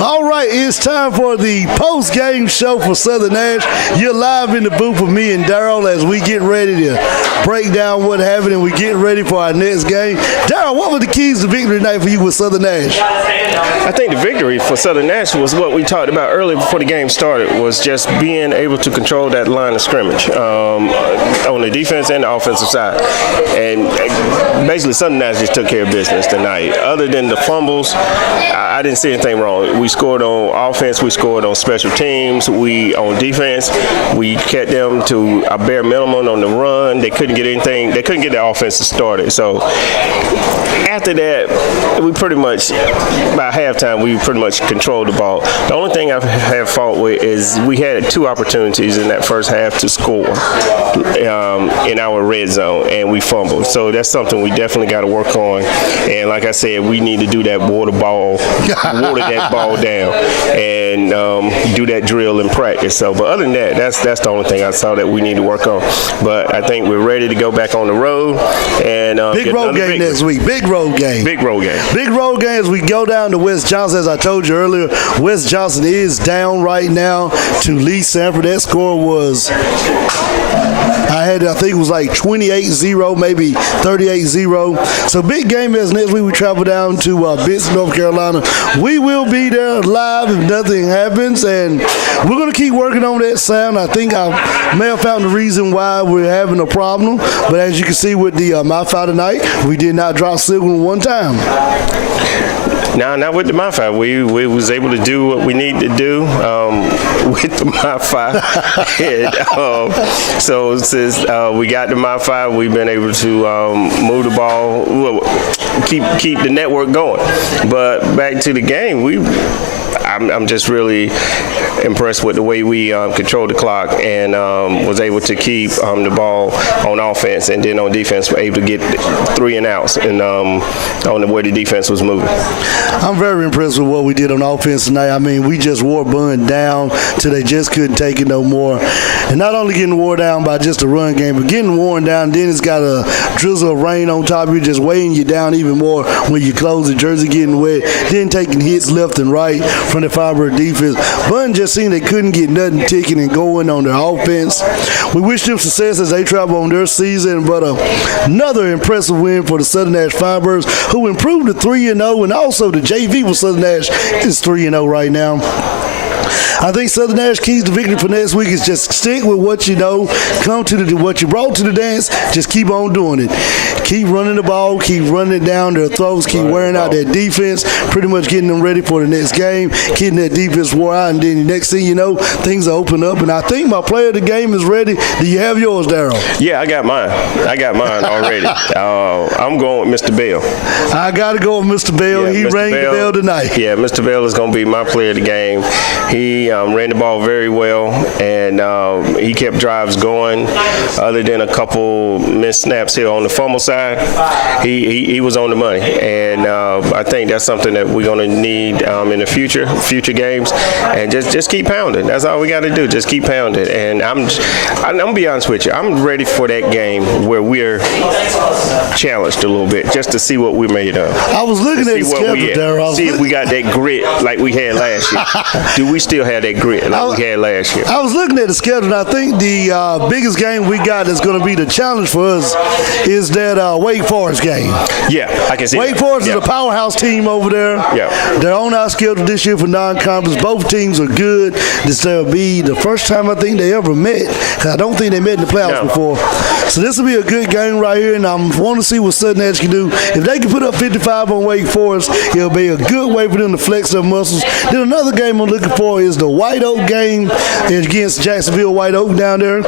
All right, it's time for the post-game show for Southern Nash. You're live in the booth with me and Daryl as we get ready to break down what happened and we get ready for our next game. Daryl, what were the keys to victory tonight for you with Southern Nash? I think the victory for Southern Nash was what we talked about earlier before the game started, was just being able to control that line of scrimmage on the defense and the offensive side. And basically Southern Nash just took care of business tonight. Other than the fumbles, I didn't see anything wrong. We scored on offense, we scored on special teams, on defense, we kept them to a bare minimum on the run. They couldn't get anything, they couldn't get the offense started. So after that, we pretty much, by halftime, we pretty much controlled the ball. The only thing I have fault with is we had two opportunities in that first half to score in our red zone, and we fumbled. So that's something we definitely got to work on. And like I said, we need to do that water that ball down and do that drill in practice. So, but other than that, that's the only thing I saw that we need to work on. But I think we're ready to go back on the road and big road game next week. Big road game. Big road game. Big road game as we go down to West Johnson. As I told you earlier, West Johnson is down right now to Lee Sanford. That score was, I think it was like 28-0, maybe 38-0. So big game as next week we travel down to Benson, North Carolina. We will be there live if nothing happens, and we're going to keep working on that sound. I think I may have found the reason why we're having a problem, but as you can see with the MiFi tonight, we did not drop signal one time. No, not with the MiFi. We was able to do what we need to do with the MiFi. So since we got the MiFi, we've been able to move the ball, keep the network going. But back to the game, I'm just really impressed with the way we controlled the clock and was able to keep the ball on offense, and then on defense we're able to get 3 and outs and on the way the defense was moving. I'm very impressed with what we did on offense tonight. I mean, we just wore Bun down till they just couldn't take it no more. And not only getting wore down by just a run game, but getting worn down, then it's got a drizzle of rain on top of you, just weighing you down even more when you close the jersey getting wet, then taking hits left and right from the Firebird defense. Bun just seemed they couldn't get nothing ticking and going on their offense. We wish them success as they travel on their season, but another impressive win for the Southern Nash Firebirds, who improved to 3-0, and also the JV with Southern Nash is 3-0 right now. I think Southern Nash keys to victory for next week is just stick with what you know, come to what you brought to the dance, just keep on doing it. Keep running the ball, keep running it down their throats, keep wearing out that defense, pretty much getting them ready for the next game, getting that defense wore out, and then the next thing you know, things are open up. And I think my player of the game is ready. Do you have yours, Daryl? Yeah, I got mine already. I'm going with Mr. Bell. I got to go with Mr. Bell. Yeah, he rang the bell tonight. Yeah, Mr. Bell is going to be my player of the game. He ran the ball very well, and he kept drives going. Other than a couple missed snaps here on the fumble side, he was on the money. And I think that's something that we're going to need in the future games. And just keep pounding. That's all we got to do. Just keep pounding. And I'm going to be honest with you. I'm ready for that game where we're challenged a little bit, just to see what we're made of. I was looking at the schedule, Daryl. See if we got that grit like we had last year. Do we still have that grit like we had last year? I was looking at the schedule, and I think the biggest game we got that's going to be the challenge for us is that Wake Forest game. Yeah, I can see Wake Forest is a powerhouse team over there. Yeah. They're on our schedule this year for non-conference. Both teams are good. This will be the first time I think they ever met, because I don't think they met in the playoffs before. So this will be a good game right here, and I want to see what Southern Nash can do. If they can put up 55 on Wake Forest, it'll be a good way for them to flex their muscles. Then another game I'm looking for is the White Oak game against Jacksonville White Oak down there.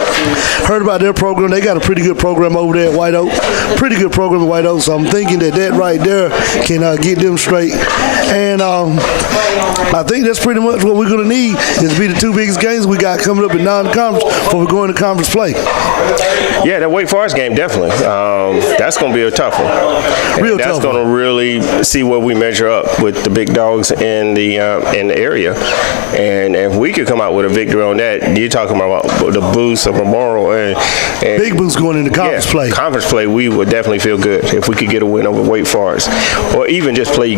Heard about their program. They got a pretty good program over there at White Oak. Pretty good program at White Oak. So I'm thinking that right there can get them straight. And I think that's pretty much what we're going to need is be the two biggest games we got coming up in non-conference before we go into conference play. Yeah, that Wake Forest game, definitely. That's going to be a tough one. That's going to really see where we measure up with the big dogs in the area. And if we could come out with a victory on that, you're talking about the boost of Memorial and Big boost going into conference play. Conference play, we would definitely feel good if we could get a win over Wake Forest, or even just play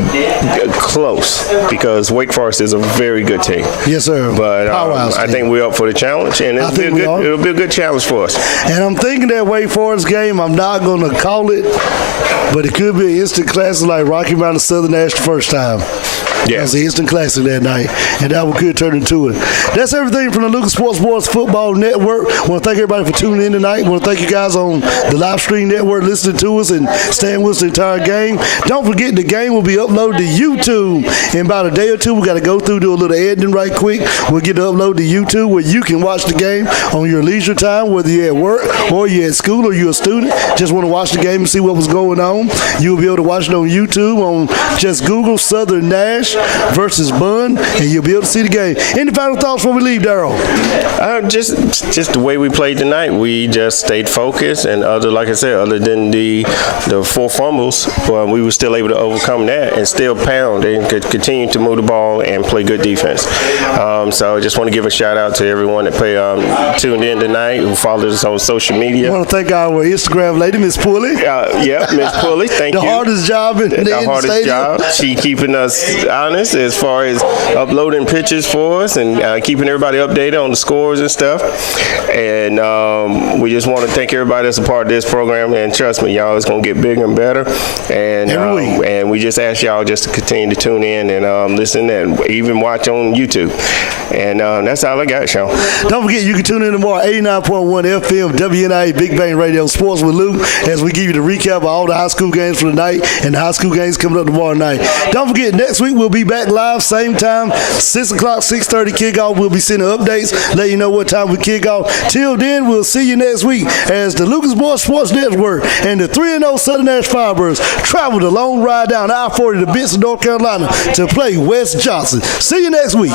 close, because Wake Forest is a very good team. Yes, sir. But I think we're up for the challenge, and it'll be a good challenge for us. And I'm thinking that Wake Forest game, I'm not going to call it, but it could be an instant classic like Rocky Mountain Southern Ash the first time. Yeah. It was an instant classic that night, and that one could turn into it. That's everything from the Lucas Sports Boys Football Network. I want to thank everybody for tuning in tonight. I want to thank you guys on the live stream network listening to us and staying with us the entire game. Don't forget, the game will be uploaded to YouTube in about a day or two. We got to go through, do a little editing right quick. We'll get to upload to YouTube where you can watch the game on your leisure time, whether you're at work or you're at school or you're a student. Just want to watch the game and see what was going on. You'll be able to watch it on YouTube. Just Google Southern Nash versus Bun, and you'll be able to see the game. Any final thoughts before we leave, Darryl? Just the way we played tonight, we just stayed focused, and like I said, other than the 4 fumbles, we were still able to overcome that and still pound and could continue to move the ball and play good defense. So I just want to give a shout out to everyone that tuned in tonight, who followed us on social media. I want to thank our Instagram lady, Miss Pulley. Yeah, Miss Pulley, thank you. The hardest job in the hardest job. She keeping us honest as far as uploading pictures for us and keeping everybody updated on the scores and stuff. And we just want to thank everybody that's a part of this program. And trust me, y'all, it's going to get bigger and better. And we just ask y'all just to continue to tune in and listen and even watch on YouTube. And that's all I got, Sean. Don't forget, you can tune in tomorrow, 89.1 FM, WNIA Big Bang Radio, Sports with Lou, as we give you the recap of all the high school games for the night and the high school games coming up tomorrow night. Don't forget, next week we'll be back live, same time, 6 o'clock, 6:30 kickoff. We'll be sending updates, let you know what time we kick off. Till then, we'll see you next week as the Lucas Boys Sports Network and the 3-0 Southern Ash Firebirds travel the long ride down I-40 to Benson, North Carolina to play West Johnson. See you next week.